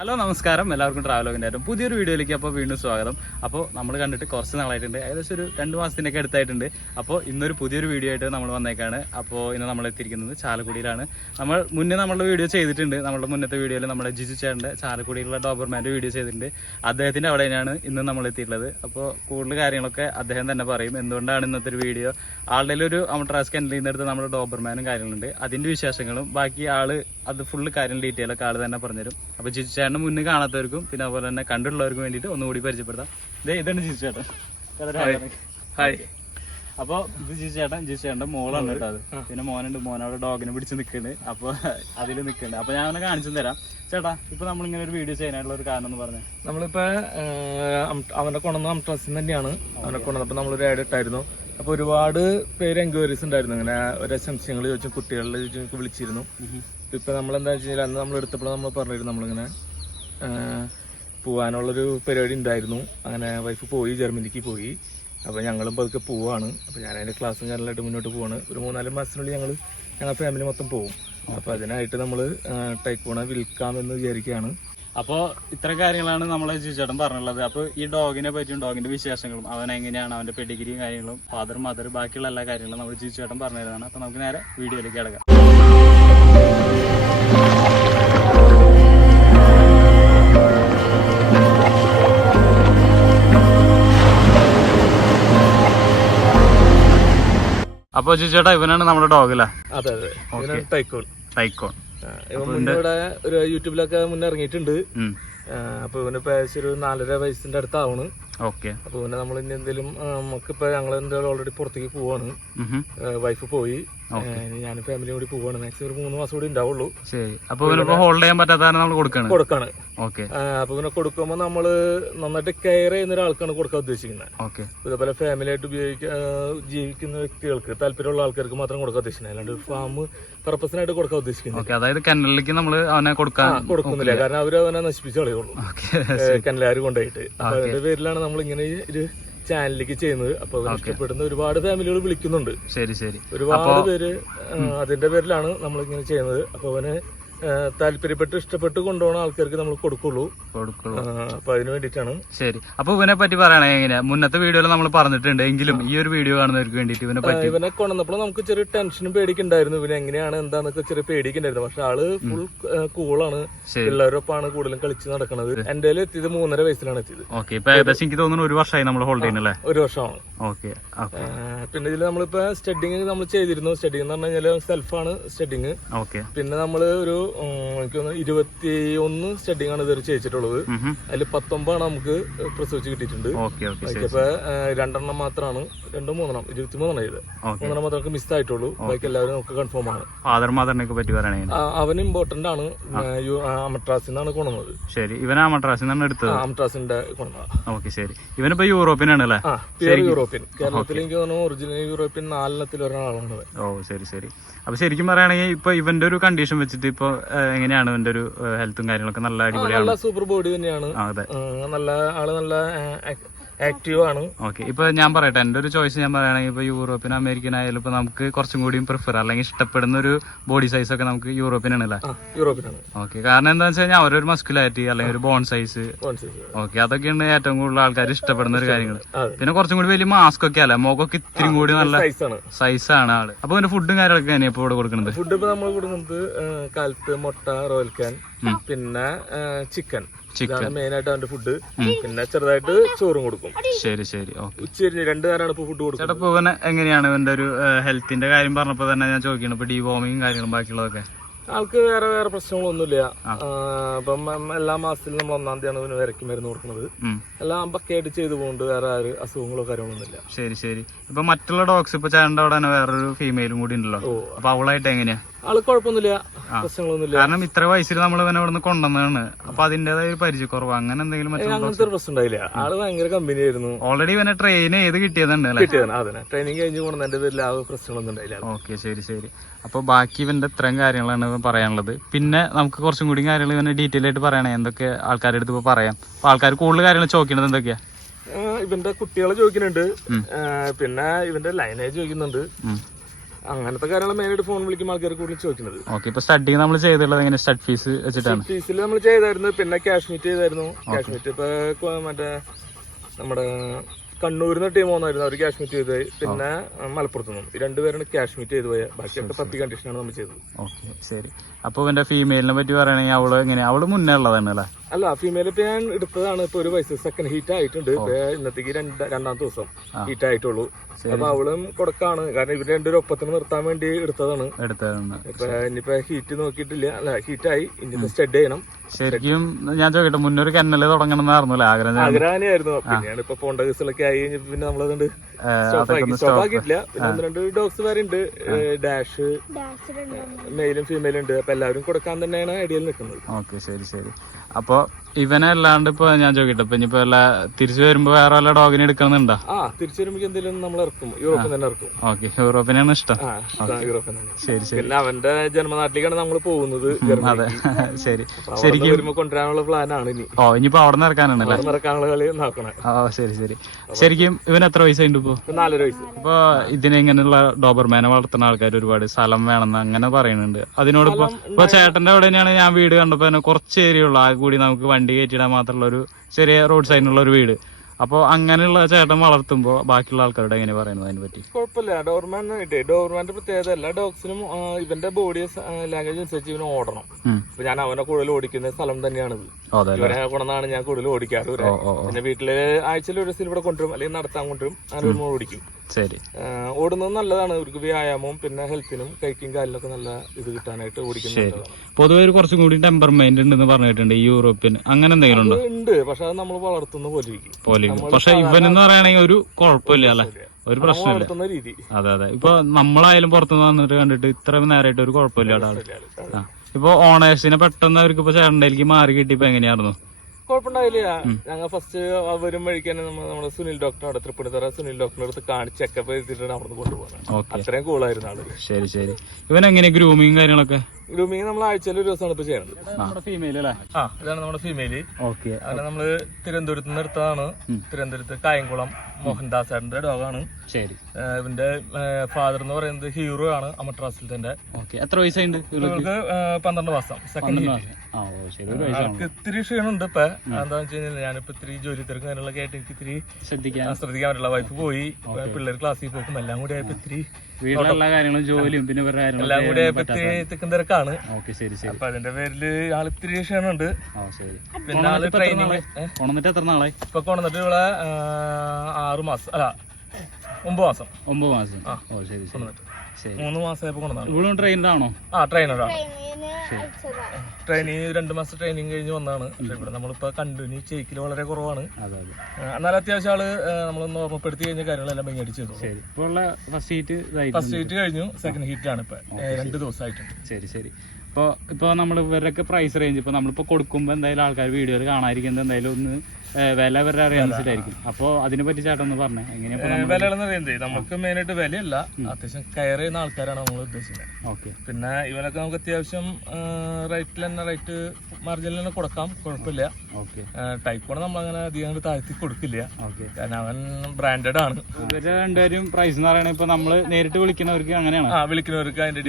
Hello നമസ്കാരം, എല്ലാവർക്കും ട്രാവലോഗിൻ്റെ പുതിയൊരു വീഡിയോയിലേക്ക് അപ്പോൾ വീണ്ടും സ്വാഗതം. അപ്പോൾ നമ്മൾ കണ്ടിട്ട് കുറച്ച് നാളായിട്ടുണ്ട്, ഏകദേശം ഒരു 2 മാസത്തിനൊക്കെ അടുത്തായിട്ടുണ്ട്. അപ്പോൾ ഇന്നൊരു പുതിയൊരു വീഡിയോ ആയിട്ട് നമ്മൾ വന്നേക്കാണ്. അപ്പോൾ ഇന്ന് നമ്മൾ എത്തിയിരിക്കുന്നത് ചാലക്കുടിയിലാണ്. നമ്മൾ നമ്മളുടെ വീഡിയോ ചെയ്തിട്ടുണ്ട്. നമ്മുടെ മുന്നത്തെ വീഡിയോയിൽ നമ്മുടെ ജിജു ചേട്ടൻ്റെ ചാലക്കുടിയിലുള്ള ഡോബർമാൻ്റെ വീഡിയോ ചെയ്തിട്ടുണ്ട്. അദ്ദേഹത്തിൻ്റെ അവിടെ തന്നെയാണ് ഇന്ന് നമ്മൾ എത്തിയിട്ടുള്ളത്. അപ്പോൾ കൂടുതൽ കാര്യങ്ങളൊക്കെ അദ്ദേഹം തന്നെ പറയും എന്തുകൊണ്ടാണ് ഇന്നത്തെ ഒരു വീഡിയോ. ആളുടെ ഒരു അമട്രാസ് കെന്നലിൽ നിന്നെടുത്ത് നമ്മുടെ ഡോബർമാനും കാര്യങ്ങളുണ്ട്, അതിൻ്റെ വിശേഷങ്ങളും ബാക്കി അത് ഫുള്ള് കാര്യം ഡീറ്റെയിൽ ഒക്കെ ആൾ തന്നെ പറഞ്ഞുതരും. അപ്പോൾ ജിജു ചേട്ടൻ മുന്നേ കാണാത്തവർക്കും പിന്നെ അതുപോലെ തന്നെ കണ്ടിട്ടുള്ളവർക്കും വേണ്ടിയിട്ട് ഒന്നുകൂടി പരിചയപ്പെടുത്താം. ഇതാണ് ജിജു ചേട്ടൻ. ഹായ്. അപ്പോൾ ഇത് ജിജു ചേട്ടൻ്റെ മോളാണ് കേട്ടോ. അത് പിന്നെ മോനവിടെ ഡോഗിനെ പിടിച്ച് നിൽക്കുന്നുണ്ട്. അപ്പോൾ അതിൽ നിൽക്കുന്നുണ്ട്. അപ്പോൾ ഞാൻ അവനെ കാണിച്ചു തരാം. ചേട്ടാ, ഇപ്പൊ നമ്മളിങ്ങനെ ഒരു വീഡിയോ ചെയ്യാനുള്ള ഒരു കാരണം എന്ന് പറഞ്ഞാൽ നമ്മളിപ്പോ അവനെ കൊണ്ടുവന്ന അമട്രാസിൽ തന്നെയാണ് അവനെ കൊണ്ടുവന്നപ്പോൾ നമ്മളൊരു ആഡ് ഇട്ടായിരുന്നു. അപ്പോൾ ഒരുപാട് പേര് എൻക്വയറീസ് ഉണ്ടായിരുന്നു. ഇങ്ങനെ ഓരോ സംശയങ്ങൾ ചോദിച്ചു, കുട്ടികളുടെ ചോദിച്ചു വിളിച്ചിരുന്നു. ഇപ്പം നമ്മളെന്താ വെച്ച് കഴിഞ്ഞാൽ അന്ന് നമ്മൾ എടുത്തപ്പോൾ നമ്മൾ പറഞ്ഞിരുന്നു നമ്മളിങ്ങനെ പോകാനുള്ളൊരു പരിപാടി ഉണ്ടായിരുന്നു. അങ്ങനെ വൈഫ് പോയി, ജർമ്മനിക്ക് പോയി. അപ്പോൾ ഞങ്ങളും പതുക്കെ പോവാണ്. അപ്പോൾ ഞാൻ അതിൻ്റെ ക്ലാസ്സും കാര്യങ്ങളായിട്ട് മുന്നോട്ട് പോവാണ്. ഒരു 3-4 മാസത്തിനുള്ളിൽ ഞങ്ങളുടെ ഫാമിലി മൊത്തം പോകും. അപ്പോൾ അതിനായിട്ട് നമ്മൾ ടൈക്കൂണെ വിൽക്കാമെന്ന് വിചാരിക്കുകയാണ്. അപ്പോൾ ഇത്ര കാര്യങ്ങളാണ് നമ്മളെ ജിജുചേട്ടൻ പറഞ്ഞുള്ളത്. അപ്പോൾ ഈ ഡോഗിനെ പറ്റിയും ഡോഗിന്റെ വിശേഷങ്ങളും അവൻ എങ്ങനെയാണ് അവന്റെ പെഡിഗ്രിയും കാര്യങ്ങളും ഫാദർ മദർ ബാക്കിയുള്ള എല്ലാ കാര്യങ്ങളും നമ്മൾ ജിജുചേട്ടൻ പറഞ്ഞു തരുന്നതാണ്. അപ്പോൾ നമുക്ക് നേരെ വീഡിയോയിലേക്ക് കിടക്കാം. അപ്പോൾ ജിജുചേട്ടാ, ഇവനാണ് നമ്മുടെ ഡോഗ് അല്ലേ? അതെ അതെ, ടൈക്കോൺ. ഇവിടെ ഒരു യൂട്യൂബിലൊക്കെ മുന്നേ ഇറങ്ങിയിട്ടുണ്ട്. അപ്പൊ ഇവനിപ്പോ ഏകദേശം ഒരു 4.5 വയസ്സിന്റെ അടുത്താവണ്. അപ്പൊ പിന്നെ നമ്മൾ ഇനി എന്തെങ്കിലും നമുക്കിപ്പോ ഞങ്ങൾ എന്തായാലും ഓൾറെഡി പുറത്തേക്ക് പോവാണ്. വൈഫ് പോയി, ഞാനും ഫാമിലിയും കൂടി പോവാണ്. മാക്സിമം ഒരു 3 മാസം കൂടി ഉണ്ടാവുള്ളൂ. ഹോൾഡ് ചെയ്യാൻ പറ്റാത്ത കൊടുക്കാണ്. അപ്പൊ പിന്നെ കൊടുക്കുമ്പോ നമ്മള് നന്നായിട്ട് കെയർ ചെയ്യുന്ന ഒരാൾക്കാണ് കൊടുക്കാൻ ഉദ്ദേശിക്കുന്നത്. ഇതേപോലെ ഫാമിലി ആയിട്ട് ജീവിക്കുന്ന വ്യക്തികൾക്ക്, താല്പര്യമുള്ള ആൾക്കാർക്ക് മാത്രം കൊടുക്കാൻ ഉദ്ദേശിക്കുന്നത്, അല്ലാണ്ട് ഫാം പർപ്പസിനായിട്ട് കൊടുക്കാൻ ഉദ്ദേശിക്കുന്നത്. അതായത് കെന്നലിലേക്ക് നമ്മൾ അവനെ കൊടുക്കുന്നില്ല. കാരണം അവര് അവനെ നശിപ്പിച്ചു കളയുള്ളൂ കെന്നലുകാർ കൊണ്ടുപോയിട്ട്. അപ്പൊ അതിന്റെ പേരിലാണ് നമ്മൾ ഇങ്ങനെ ഒരു ചാനലിലേക്ക് ചെയ്യുന്നത്. അപ്പൊ ഇഷ്ടപ്പെടുന്ന ഒരുപാട് ഫാമിലികൾ വിളിക്കുന്നുണ്ട്. ഒരുപാട് പേര് അതിന്റെ പേരിലാണ് നമ്മൾ ഇങ്ങനെ ചെയ്യുന്നത്. അപ്പൊ അവന് താല്പര്യപ്പെട്ട് ഇഷ്ടപ്പെട്ട് കൊണ്ടുപോകുന്ന ആൾക്കാർക്ക് നമ്മൾ കൊടുക്കുള്ളൂ. അപ്പൊ അതിന് വേണ്ടിട്ടാണ്. ശരി. അപ്പൊ ഇവനെ പറ്റി പറയണേ എങ്ങനെയാ? മുന്നത്തെ വീഡിയോയിൽ നമ്മൾ പറഞ്ഞിട്ടുണ്ട്, എങ്കിലും ഈ ഒരു വീഡിയോ കാണുന്നവർക്ക് വേണ്ടിട്ട് ഇവനെ കൊണ്ടുവന്നപ്പോൾ നമുക്ക് ചെറിയ ടെൻഷനും പേടിക്കുണ്ടായിരുന്നു. ഇവന് എങ്ങനെയാണ് എന്താന്നൊക്കെ ചെറിയ പേടിക്കുണ്ടായിരുന്നു. പക്ഷെ ആള് ഫുൾ കൂളാണ്. പിള്ളേരൊപ്പാണ് കൂടുതലും കളിച്ച് നടക്കുന്നത്. എന്റെ എത്തിയത് 3.5 വയസ്സിലാണ് എത്തിയത്. ഏകദേശം എനിക്ക് തോന്നുന്നു 1 വർഷമായി നമ്മൾ ഹോൾഡ് ചെയ്യുന്നല്ലേ? 1 വർഷമാണ്. പിന്നെ ഇതിൽ നമ്മളിപ്പോ സ്റ്റഡിങ് നമ്മൾ ചെയ്തിരുന്നു. സ്റ്റഡിങ് എന്ന് പറഞ്ഞു കഴിഞ്ഞാൽ സെൽഫാണ് സ്റ്റഡിങ്. പിന്നെ നമ്മള് ഒരു എനിക്ക് തോന്നുന്നു 21 സ്റ്റഡിങ് ആണ് ഇതുവരെ ചെയ്യിച്ചിട്ടുള്ളത്. അതിൽ 19 നമുക്ക് പ്രസവിച്ച് കിട്ടിയിട്ടുണ്ട്. അപ്പൊ 2 മാത്രമാണ്, 2-3 23 ചെയ്ത് 3 മാത്രമേ മിസ് ആയിട്ടുള്ളൂ. ബാക്കി എല്ലാവരും നമുക്ക് കൺഫേം ആണ്. അവന് ഇമ്പോർട്ടന്റ് ആണ്. അമട്രാസിൽ നിന്നാണ് കൊണ്ടുവന്നത്. ശരി, ഇവന് അമട്രാസിന്റെ കൊണ്ടുവന്നത്. ശരി, ഇവനിപ്പോ യൂറോപ്യൻ ആണല്ലേ? യൂറോപ്യൻ. കേരളത്തിൽ എനിക്ക് തോന്നുന്നു ഒറിജിനൽ യൂറോപ്യൻ 4 ഒരാളാണ്. ശരി. അപ്പൊ ശരിക്കും പറയുകയാണെങ്കിൽ ഇപ്പൊ ഇവന്റെ ഒരു കണ്ടീഷൻ വെച്ചിട്ട് ഇപ്പൊ എങ്ങനെയാണ് ഇവന്റെ ഒരു ഹെൽത്തും കാര്യങ്ങളൊക്കെ? നല്ല അടിപൊളിയാണ്, സൂപ്പർ ബോഡി തന്നെയാണ്. നല്ല ആള്, നല്ല ആക്റ്റീവ് ആണ്. ഇപ്പൊ ഞാൻ പറയട്ടെ, എന്റെ ഒരു ചോയ്സ് ഞാൻ പറയുകയാണെങ്കിൽ ഇപ്പൊ യൂറോപ്യൻ അമേരിക്കൻ ആയാലും ഇപ്പൊ നമുക്ക് കുറച്ചും കൂടി പ്രിഫർ അല്ലെങ്കിൽ ഇഷ്ടപ്പെടുന്ന ഒരു ബോഡി സൈസ് ഒക്കെ നമുക്ക് യൂറോപ്യൻ ആണല്ലേ? കാരണം എന്താ വെച്ച് കഴിഞ്ഞാൽ അവരൊരു മസ്കുലാരിറ്റി അല്ലെങ്കിൽ ഒരു ബോൺ സൈസ് അതൊക്കെയാണ് ഏറ്റവും കൂടുതൽ ആൾക്കാർ ഇഷ്ടപ്പെടുന്ന ഒരു കാര്യങ്ങൾ. പിന്നെ കുറച്ചും കൂടി വലിയ മാസ്ക് ഒക്കെ അല്ലേ, മുഖമൊക്കെ ഇത്തിരി കൂടി നല്ല സൈസാണ് ആള്. അപ്പൊ അതിന്റെ ഫുഡും കാര്യങ്ങളൊക്കെ തന്നെയാണ് ഇപ്പൊ ഇവിടെ കൊടുക്കുന്നത്. ഫുഡ് ഇപ്പൊ നമ്മൾ കൊടുക്കുന്നത് കാലത്ത് മുട്ട, റോയൽ കാൻ, പിന്നെ ചിക്കൻ മെയിൻ ആയിട്ട് അവന്റെ ഫുഡ്. പിന്നെ ചെറുതായിട്ട് ചോറും കൊടുക്കും. ശരി. ഉച്ചരിഞ്ഞ് 2 നേരമാണ് ഇപ്പൊ ഫുഡ് കൊടുക്കുന്നത്. ചേട്ടാ, ഇവന് എങ്ങനെയാണ് ഇവന്റെ ഒരു ഹെൽത്തിന്റെ കാര്യം പറഞ്ഞപ്പോ തന്നെ ഞാൻ ചോദിക്കണം, ഇപ്പൊ ഡിവോമിങ്ങും കാര്യങ്ങളും ബാക്കിയുള്ളതൊക്കെ? ആൾക്ക് വേറെ പ്രശ്നങ്ങളൊന്നുമില്ല. ഇപ്പം എല്ലാ മാസത്തിലും നമ്മൾ 1-ാം തീയതിയാണ് ഇവന് വിരക്കി മരുന്ന് കൊടുക്കുന്നത്. എല്ലാം പക്കയായിട്ട് ചെയ്തു പോകുന്നുണ്ട്. വേറെ കാര്യങ്ങളോ കാര്യങ്ങളൊന്നുമില്ല. ശരി. ഇപ്പൊ മറ്റുള്ള ഡോഗ്സ് ഇപ്പൊ ചേട്ടൻ്റെ അവിടെ തന്നെ വേറൊരു ഫീമെയിലും കൂടി ഉണ്ടല്ലോ. അപ്പൊ അവളായിട്ട് എങ്ങനെയാ? ആള് കുഴപ്പമൊന്നുമില്ല, പ്രശ്നങ്ങളൊന്നുമില്ല. കാരണം ഇത്ര വയസ്സിൽ നമ്മൾ ഇവനെ ഇവിടെ നിന്ന് കൊണ്ടുവന്നതാണ്. അപ്പൊ അതിന്റേതായ ഒരു പരിചയക്കുറവ് അങ്ങനെ എന്തെങ്കിലും? അങ്ങനത്തെ ഒരു പ്രശ്നം ഉണ്ടായില്ല. ആള് ഭയങ്കര കമ്പനി ആയിരുന്നു. ഓൾറെഡി ഇവനെ ട്രെയിൻ ചെയ്ത് കിട്ടിയതാണ്. ട്രെയിനിങ് കഴിഞ്ഞ് കൊണ്ടുവന്നതിന്റെ പേരിൽ ആ പ്രശ്നങ്ങളൊന്നും ഉണ്ടായില്ല. ശരി. അപ്പൊ ബാക്കി ഇവന്റെ ഇത്രയും കാര്യങ്ങളാണ് പറയാനുള്ളത്. പിന്നെ നമുക്ക് കുറച്ചും കൂടി കാര്യങ്ങൾ ഇവനെ ഡീറ്റെയിൽ ആയിട്ട് പറയണേ, എന്തൊക്കെ ആൾക്കാരുടെ അടുത്ത് ഇപ്പൊ പറയാം. അപ്പൊ ആൾക്കാർ കൂടുതൽ കാര്യങ്ങൾ ചോദിക്കുന്നത് എന്തൊക്കെയാ? ഇവന്റെ കുട്ടികളെ ചോദിക്കുന്നുണ്ട്, പിന്നെ ഇവന്റെ ലൈനേജ് ചോദിക്കുന്നുണ്ട്, അങ്ങനത്തെ കാര്യങ്ങൾ മെയിനായിട്ട് ഫോൺ വിളിക്കുമ്പോൾ ആൾക്കാർ കൂടുതൽ ചോദിക്കുന്നത്. ഓക്കെ, ഇപ്പൊ സ്റ്റഡിങ് നമ്മൾ ചെയ്തിട്ടുള്ളത് എങ്ങനെ സ്റ്റഡ് ഫീസ് വെച്ചിട്ടാണ്? ഫീസിൽ നമ്മൾ ചെയ്തായിരുന്നു, പിന്നെ ക്യാഷ് മീറ്റ് ചെയ്തായിരുന്നു. ക്യാഷ് മീറ്റ് ഇപ്പൊ മറ്റേ നമ്മുടെ കണ്ണൂരിൽ നിന്ന് ടീം വന്നായിരുന്നു, അവർ ക്യാഷ് മീറ്റ് ചെയ്ത്. പിന്നെ മലപ്പുറത്ത് നിന്നും രണ്ടുപേരാണ് ക്യാഷ് മീറ്റ് ചെയ്ത് പോയത്. ബാക്കിയൊക്കെ 10 കണ്ടീഷനാണ് നമ്മൾ ചെയ്തത്. ഓക്കെ, ശരി. അപ്പൊ എന്റെ ഫീമെയിലിനെ പറ്റി പറയുകയാണെങ്കിൽ അവള് എങ്ങനെയാ? അവള് മുന്നേ ഉള്ളതാണ് അല്ലേ? അല്ല, ഫീമെയിൽ ഇപ്പൊ ഞാൻ എടുത്തതാണ്. ഇപ്പൊ ഒരു വയസ്സ് സെക്കൻഡ് ഹീറ്റ് ആയിട്ടുണ്ട്. ഇപ്പൊ ഇന്നത്തേക്ക് രണ്ടാമത്തെ ദിവസം ഹീറ്റ് ആയിട്ടുള്ളൂ. അപ്പൊ അവളും കൊടുക്കാണ്, കാരണം ഇവര് രണ്ടുപേരും ഒപ്പത്തിന് നിർത്താൻ വേണ്ടി എടുത്തതാണ്. ഇപ്പൊ ഇനിയിപ്പോ ഹീറ്റ് നോക്കിയിട്ടില്ല. അല്ല, ഹീറ്റായി. ഇനിയിപ്പോ സ്റ്റഡ് ചെയ്യണം. ശരിക്കും ഞാൻ ചോദിക്കട്ടെ, മുന്നൊരു കെന്നല് തുടങ്ങണമെന്നായിരുന്നല്ലോ ആഗ്രഹമായിരുന്നു. പിന്നെയാണ് ഇപ്പൊ പോണ്ട കേസുകളൊക്കെ ആയി. പിന്നെ നമ്മളതുകൊണ്ട് സ്റ്റോപ്പ് ആക്കിയിട്ടില്ല. പിന്നെ 1-2 ഡോഗ്സ് വരെ ഉണ്ട്. ഡാഷ് മെയിലും ഫീമെയിലും ഉണ്ട്. അപ്പൊ എല്ലാവരും കൊടുക്കാൻ തന്നെയാണ് ഐഡിയയിൽ നിൽക്കുന്നത്. ഓക്കെ, ശരി ശരി. അപ്പൊ ഇവനെ അല്ലാണ്ട് ഇപ്പൊ ഞാൻ ചോദിക്കട്ടെ, ഇപ്പൊ ഇനിയിപ്പോ തിരിച്ചു വരുമ്പോ വേറെ വല്ല ഡോഗിനെ എടുക്കണമെന്നുണ്ടോ? തിരിച്ചു വരുമ്പോ എന്തെങ്കിലും നമ്മൾ ഇറക്കും. യൂറോപ്പിൽ തന്നെ ഇറക്കും. ഓക്കെ, യൂറോപ്പിനാണ് ഇഷ്ടം. യൂറോപ്പിൽ തന്നെ. ശരി ശരി. പിന്നെ അവന്റെ ജന്മനാട്ടിലേക്കാണ് നമ്മൾ പോകുന്നത്. അതെ, ശരി. ശരിക്കും വരുമ്പോ കൊണ്ടുവരാനുള്ള പ്ലാനാണ് ഇനി. ഇനിയിപ്പോ അവിടെ നിന്ന് ഇറക്കാനാണല്ലേ? ഇറക്കാനുള്ള കളി നോക്കണേ. ശരി ശരി. ശരിക്കും ഇവൻ എത്ര വയസ്സായിട്ട് ഇപ്പൊ? 4 വയസ്സ്. ഇപ്പൊ ഇതിനെ ഇങ്ങനെയുള്ള ഡോബർമാനെ വളർത്തുന്ന ആൾക്കാർ ഒരുപാട് സ്ഥലം വേണമെന്ന് അങ്ങനെ പറയുന്നുണ്ട്. അതിനോട് ഇപ്പൊ ചേട്ടന്റെ അവിടെ തന്നെയാണ് ഞാൻ വീട് കണ്ടപ്പോ തന്നെ കുറച്ച് ഏരിയ ഉള്ളു. ആ കൂടി നമുക്ക് വണ്ടി കയറ്റിടാൻ മാത്രമുള്ള ഒരു ചെറിയ റോഡ് സൈഡിനുള്ള ഒരു വീട്. അപ്പൊ അങ്ങനെയുള്ള ചേട്ടൻ വളർത്തുമ്പോ ബാക്കിയുള്ള ആൾക്കാരുടെ എങ്ങനെ പറയുന്നത് അതിനെ പറ്റി? കുഴപ്പമില്ല. ഡോബർമാന്റെ പ്രത്യേകത എല്ലാ ഡോഗ്സിനും ഇവന്റെ ബോഡി ലാംഗ്വേജ് അനുസരിച്ച് ഇവന് ഓടണം. ഇപ്പൊ ഞാൻ അവനെ കൂടുതൽ ഓടിക്കുന്ന സ്ഥലം തന്നെയാണിത്. ഇവനെ കൊണ്ടാണ് ഞാൻ കൂടുതൽ ഓടിക്കാറ്. പിന്നെ വീട്ടില് ആഴ്ചയിൽ ഒരു ദിവസം ഇവിടെ കൊണ്ടുവരും, അല്ലെങ്കിൽ നടത്താൻ കൊണ്ടുവരും. അങ്ങനെ വരുമ്പോൾ ഓടിക്കും. ശരി. ഓടുന്നത് നല്ലതാണ്. ഇവർക്ക് വ്യായാമവും പിന്നെ ഹെൽത്തിനും കൈക്കും കാലിനൊക്കെ നല്ല ഇത് കിട്ടാനായിട്ട് ഓടിക്കുന്നത്. പൊതുവെ കുറച്ചും കൂടി ടെമ്പർമെന്റ് ഉണ്ടെന്ന് പറഞ്ഞിട്ടുണ്ട് ഈ യൂറോപ്യൻ. അങ്ങനെ എന്തെങ്കിലും ഉണ്ടോ? ഉണ്ട്, പക്ഷെ അത് നമ്മൾ വളർത്തുന്ന പോലെ. പക്ഷെ ഇവനെന്ന് പറയുകയാണെങ്കിൽ ഒരു കുഴപ്പമില്ല അല്ലെ? ഒരു പ്രശ്നമില്ല. അതെ അതെ. ഇപ്പൊ നമ്മളായാലും പുറത്തുനിന്ന് വന്നിട്ട് കണ്ടിട്ട് ഇത്ര നേരമായിട്ട് ഒരു കുഴപ്പമില്ല ആള്. ഇപ്പൊ ഓണേഴ്സിനെ പെട്ടെന്ന് അവർക്ക് ഇപ്പൊ ചേട്ടൻ്റെ മാറി കിട്ടിയപ്പോ എങ്ങനെയായിരുന്നു? കുഴപ്പമുണ്ടായില്ല. ഞങ്ങൾ ഫസ്റ്റ് വരും വഴിക്ക് തന്നെ നമ്മുടെ സുനിൽ ഡോക്ടറെ തൃപ്പൂണിത്തറ സുനിൽ ഡോക്ടറിന്റെ അടുത്ത് കാണിച്ച് ചെക്കപ്പ് ചെയ്തിട്ടാണ് അവിടെ കൊണ്ടുപോകുന്നത്. അത്രയും കൂളായിരുന്നു ആള്. ശരി ശരി. ഇവൻ എങ്ങനെ ഗ്രൂമിങ് കാര്യങ്ങളൊക്കെ? ഗ്രൂമിങ് നമ്മൾ ആഴ്ചയിൽ ഒരു ദിവസമാണ് ഇപ്പൊ ചെയ്യുന്നത്. നമ്മുടെ ഫീമെയിൽ അല്ലേ? ഇതാണ് നമ്മുടെ ഫീമെയില്. ഓക്കെ. അങ്ങനെ നമ്മള് തിരുവനന്തപുരത്ത് നിന്ന് എടുത്തതാണ്. തിരുവനന്തപുരത്ത് കായംകുളം മോഹൻദാസാറിന്റെ ഡോഗാണ്. ശരി. ഇവന്റെ ഫാദർ എന്ന് പറയുന്നത് ഹീറോ ആണ്, അമട്രാസിൽ തന്നെ. എത്ര വയസ്സായിട്ടുണ്ട്? 12 മാസം. സെക്കൻഡ് ആൾക്ക് ഇത്തിരി ക്ഷീണമുണ്ട് ഇപ്പൊ. എന്താണെന്ന് വെച്ച് കഴിഞ്ഞാൽ ഞാനിപ്പോ ഇത്തിരി ജോലി തിരക്കും കാര്യങ്ങളൊക്കെ ആയിട്ട് എനിക്ക് ഇത്തിരി ശ്രദ്ധിക്കാൻ പറ്റില്ല. വൈഫ് പോയി, പിള്ളേർ ക്ലാസ്സിൽ പോക്കും എല്ലാം കൂടി ആയപ്പോ ഇത്തിരി വീട്ടിലുള്ള കാര്യങ്ങളും ജോലിയും പിന്നെ എല്ലാം കൂടി ആയപ്പോ ഇത്തിരി തിക്കും തിരക്കാണ്. അപ്പൊ അതിന്റെ പേരില് ആളിത്തിരി ക്ഷീണമുണ്ട്. പിന്നെ ആള് ട്രെയിനിങ് കൊണ്ടുവന്നിട്ട് എത്ര നാളായി? ഇപ്പൊ കൊണ്ടുവന്നിട്ട് ഇവിടെ 6 മാസം അല്ല 9 മാസം. 9 മാസം. ശരി. 3 മാസമായപ്പോ കൊണ്ടുവന്നു. ഇവിടെ ട്രെയിനറാണോ? ട്രെയിനറാണ്. ട്രെയിനിങ് 2 മാസം ട്രെയിനിങ് കഴിഞ്ഞ് വന്നതാണ്. പക്ഷെ ഇവിടെ നമ്മളിപ്പോ കണ്ടിന്യൂ ചെയ്യിക്കല് വളരെ കുറവാണ്. എന്നാൽ അത്യാവശ്യം ആള് നമ്മളൊന്ന് ഓർമ്മപ്പെടുത്തി കഴിഞ്ഞ കാര്യങ്ങളെല്ലാം ഭംഗിയായിട്ട് ചെയ്തു. ഫസ്റ്റ് ഹീറ്റ് കഴിഞ്ഞു. സെക്കൻഡ് ഹീറ്റാണ് ഇപ്പൊ 2 ദിവസമായിട്ടുണ്ട്. ശരി ശരി. ഇപ്പൊ നമ്മൾ ഇവരൊക്കെ പ്രൈസ് റേഞ്ച് ഇപ്പൊ നമ്മളിപ്പോ കൊടുക്കുമ്പോ എന്തായാലും ആൾക്കാർ വീഡിയോയിൽ കാണാതിരിക്കുന്നത് എന്തായാലും ഒന്ന് വില ഇവരുടെ അറിയാനുസരിച്ചായിരിക്കും. അപ്പൊ അതിനെ പറ്റി ചേട്ടൻ ഒന്ന് പറഞ്ഞേ, എങ്ങനെയാ വിലകളെന്ന് പറയുന്നത്? നമുക്ക് മെയിനായിട്ട് വിലയല്ല, അത്യാവശ്യം കെയർ ചെയ്യുന്ന ആൾക്കാരാണ് നമ്മൾ ഉദ്ദേശിക്കുന്നത്. ഓക്കെ. പിന്നെ ഇവനൊക്കെ നമുക്ക് അത്യാവശ്യം റേറ്റിൽ തന്നെ റേറ്റ് മാർജിനിൽ തന്നെ കൊടുക്കാം, കുഴപ്പമില്ല. ടൈപ്പോണ് നമ്മൾ അങ്ങനെ അധികം താഴ്ത്തി കൊടുക്കില്ല, കാരണം അവൻ ബ്രാൻഡഡ് ആണ്. ഇവരുടെ രണ്ടുപേരും പ്രൈസ് എന്ന് പറയുന്നത് ഇപ്പൊ നമ്മള് നേരിട്ട് വിളിക്കുന്നവർക്ക് അങ്ങനെയാണ്. വിളിക്കുന്നവർക്ക് അതിന്റെ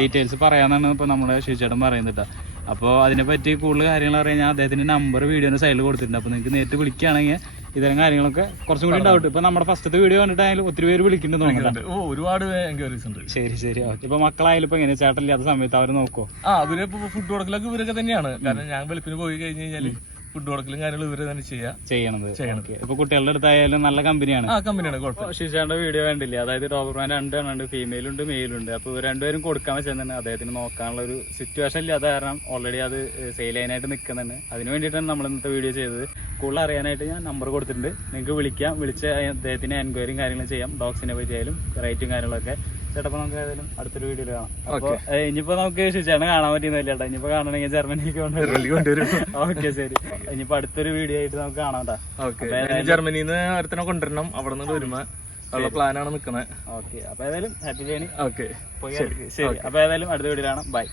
ഡീറ്റെയിൽസ് പറയാന്നാണ് ഇപ്പൊ നമ്മുടെ ശിവചേട്ടൻ പറയുന്നത്. അപ്പോൾ അതിനെപ്പറ്റി കൂടുതൽ കാര്യങ്ങൾ അറിയാൻ ഞാൻ അദ്ദേഹത്തിന്റെ നമ്പർ വീഡിയോന്റെ സൈഡിൽ കൊടുത്തിട്ടുണ്ട്. അപ്പോൾ നിങ്ങൾക്ക് നേരിട്ട് വിളിക്കുകയാണെങ്കിൽ ഇത്തരം കാര്യങ്ങളൊക്കെ കുറച്ചും കൂടി ഡൗട്ട്. ഇപ്പൊ നമ്മുടെ ഫസ്റ്റത്തെ വീഡിയോ കണ്ടിട്ടായാലും ഒത്തിരി പേര് വിളിക്കുന്നുണ്ട്, ഒരുപാട് എൻക്വയറീസ് ഉണ്ട്. ശരി ശരി. ഓക്കെ. ഇപ്പൊ മക്കളായാലും ഇപ്പൊ എങ്ങനെ ചേട്ടനില്ലാത്ത സമയത്ത് അവർ നോക്കോ? അവര് ഫുഡ് കൊടുക്കലൊക്കെ ഇവരൊക്കെ തന്നെയാണ്, കാരണം ഞാൻ വെളുപ്പിന് പോയി കഴിഞ്ഞ് കഴിഞ്ഞാല് ഫുഡ് കൊടുക്കലും കാര്യങ്ങളും ഇവര് തന്നെ ചെയ്യണത്. ഇപ്പൊ കുട്ടികളുടെ അടുത്തായാലും നല്ല കമ്പനിയാണ്. ശിവചേട്ടന്റെ വീഡിയോ കണ്ടില്ലേ? അതായത് ഡോബർമാൻ 2 എണ്ണുണ്ട്, ഫീമെയിലുണ്ട് മെയിലുണ്ട്. അപ്പൊ ഇവർ രണ്ടുപേരും കൊടുക്കാൻ വെച്ചാൽ തന്നെ അദ്ദേഹത്തിന് നോക്കാനുള്ള ഒരു സിറ്റുവേഷൻ ഇല്ല. അത് കാരണം ഓൾറെഡി അത് സെയിൽ ചെയ്യാനായിട്ട് നിൽക്കുന്നുണ്ട്. അതിന് വേണ്ടിയിട്ടാണ് നമ്മൾ ഇന്നത്തെ വീഡിയോ ചെയ്തത്. കൂടുതൽ അറിയാനായിട്ട് ഞാൻ നമ്പർ കൊടുത്തിട്ടുണ്ട്, നിങ്ങൾക്ക് വിളിക്കാം. വിളിച്ച് അദ്ദേഹത്തിന് എൻക്വയറിയും കാര്യങ്ങളും ചെയ്യാം. ഡോഗ്സിനെ പറ്റിയായാലും റേറ്റും കാര്യങ്ങളൊക്കെ. ചേട്ടപ്പോ നമുക്ക് ഏതായാലും അടുത്തൊരു വീഡിയോ കാണാം. അപ്പൊ ഇനിയിപ്പോ നമുക്ക് ചേട്ടനെ കാണാൻ പറ്റുന്നില്ല ചേട്ടാ. ഇനിയിപ്പോ കാണണമെങ്കിൽ ജർമ്മനിയിലേക്ക് കൊണ്ടുവരും. ഓക്കെ ശരി. ഇനിയിപ്പോ അടുത്തൊരു വീഡിയോ ആയിട്ട് നമുക്ക് കാണാം. ജർമ്മനിന്ന് അടുത്തന്നെ കൊണ്ടുവരണം. അവിടെ നിന്ന് വരുമ്പോ ഉള്ള പ്ലാനാണ് നിക്കുന്നത്. ഓക്കെ. അപ്പൊ ഏതായാലും ഹാപ്പി ജേണി. ഓക്കെ ശരി. അപ്പൊ ഏതായാലും അടുത്ത വീഡിയോ കാണാം. ബൈ.